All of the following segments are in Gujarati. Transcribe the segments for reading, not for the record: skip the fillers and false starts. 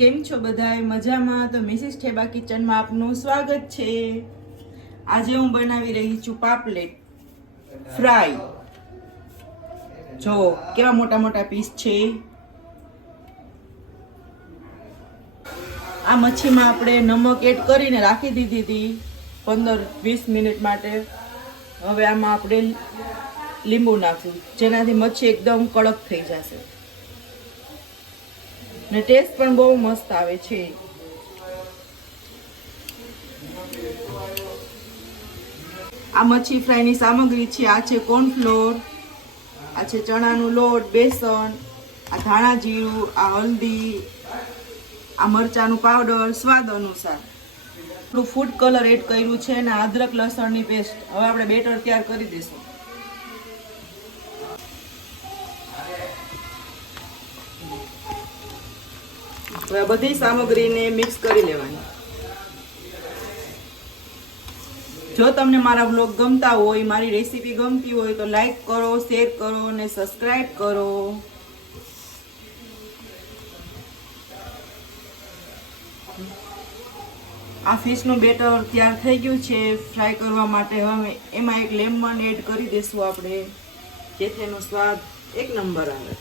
કેમ છો બધાય મજામાં? તો મિસિસ ઠેબા કિચનમાં આપનું સ્વાગત છે. આજે હું બનાવી રહી છું પાપલેટ ફ્રાય. જો કેવા મોટા મોટા પીસ છે. આ મચ્છીમાં આપણે નમક એડ કરીને રાખી દીધી હતી 15-20 મિનિટ માટે. હવે આમાં આપણે લીંબુ નાખ્યું જેનાથી મચ્છી એકદમ કડક થઈ જશે ને ટેસ્ટ પણ બહુ મસ્ત આવે છે. આ મચ્છી ફ્રાયની સામગ્રી છે. આ છે કોર્નફ્લોર, આ છે ચણાનો લોટ, બેસન, આ ધાણા જીરું, આ હલ્દી, આ મરચાંનું પાવડર સ્વાદ અનુસાર, થોડું ફૂડ કલર એડ કર્યું છે અને અદરક લસણની પેસ્ટ. હવે આપણે બેટર તૈયાર કરી દઈશું. હવે બધી સામગ્રીને મિક્સ કરી લેવાની. જો તમને મારા વ્લોગ ગમતા હોય, મારી રેસીપી ગમતી હોય તો લાઈક કરો, શેર કરો અને સબસ્ક્રાઈબ કરો. આ ફિશનું બેટર તૈયાર થઈ ગયું છે ફ્રાય કરવા માટે. હવે એમાં એક લેમન એડ કરી દઈશું આપણે, જેથી એનો સ્વાદ એક નંબર આવે.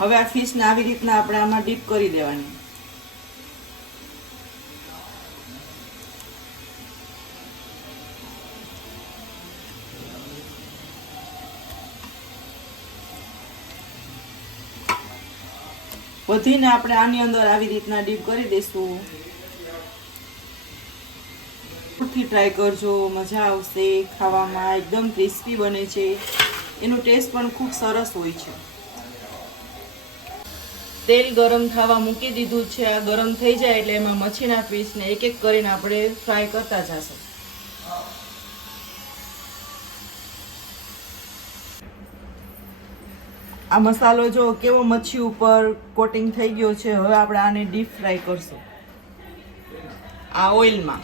હવે આ ફિશને આવી રીતના આપણે આમાં ડીપ કરી દેવાની. બધીને આપણે આની અંદર આવી રીતના ડીપ કરી દઈશું. ટ્રાય કરજો, મજા આવશે ખાવામાં. એકદમ ક્રિસ્પી બને છે, એનો ટેસ્ટ પણ ખૂબ સરસ હોય છે. તેલ ગરમ થવા મૂકી દીધું છે. આ ગરમ થઈ જાય એટલે એમાં મચ્છીના પીસને એક એક કરીને આપણે ફ્રાય કરતા જશું. આ મસાલો જો કેવો મચ્છી ઉપર કોટિંગ થઈ ગયો છે. હવે આપણે આને ડીપ ફ્રાય કરશું આ ઓઇલમાં.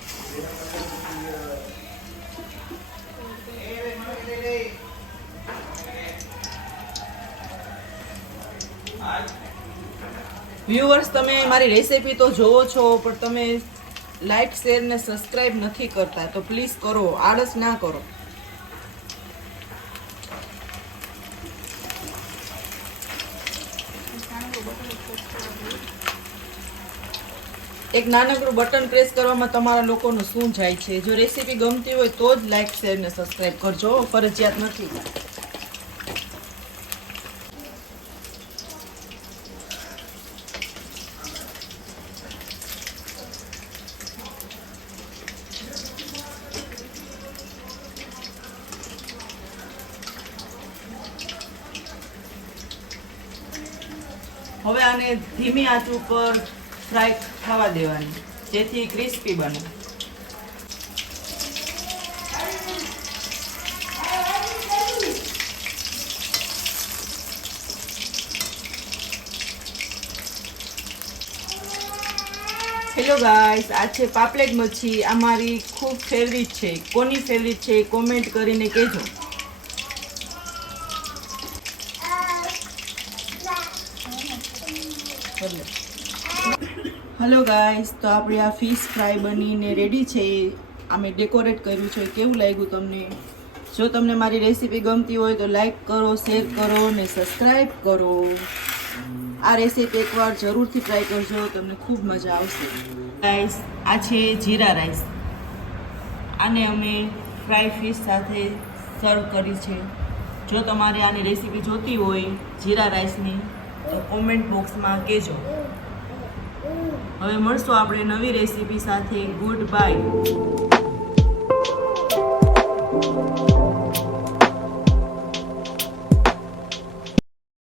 વ્યુઅર્સ, તમે મારી રેસીપી તો જોવો છો પણ તમે લાઈક, શેર ને સબસ્ક્રાઇબ નથી કરતા, તો પ્લીઝ કરો, આળસ ના કરો. એક નાનકડું બટન પ્રેસ કરવામાં તમારા લોકોનું શું જાય છે? જો રેસીપી ગમતી હોય તો જ લાઈક, શેર ને સબસ્ક્રાઇબ કરજો, ફરજિયાત નથી. હવે આને ધીમી આંચ ઉપર ફ્રાય થવા દેવાની, જેથી ક્રિસ્પી બને. હેલો ગાઈસ, આ છે પાપલેટ મચ્છી. આ મારી ખૂબ ફેવરિટ છે. કોની ફેવરિટ છે કોમેન્ટ કરીને કહેજો. હેલો ગાઈસ, તો આપણી આ ફિશ ફ્રાય બનીને રેડી છે. આ મેં ડેકોરેટ કર્યું છે. કેવું લાગ્યું તમને? જો તમને મારી રેસીપી ગમતી હોય તો લાઈક કરો, શેર કરો ને સબસ્ક્રાઈબ કરો. આ રેસીપી એકવાર જરૂરથી ટ્રાય કરજો, તમને ખૂબ મજા આવશે. ગાઈસ, આ છે જીરા રાઈસ. આને અમે ફ્રાય ફિશ સાથે સર્વ કરી છે. જો તમારે આની રેસીપી જોતી હોય જીરા રાઈસની તો કોમેન્ટ બોક્સમાં કહેજો. હવે મળશું આપણે નવી રેસીપી સાથે. Good bye.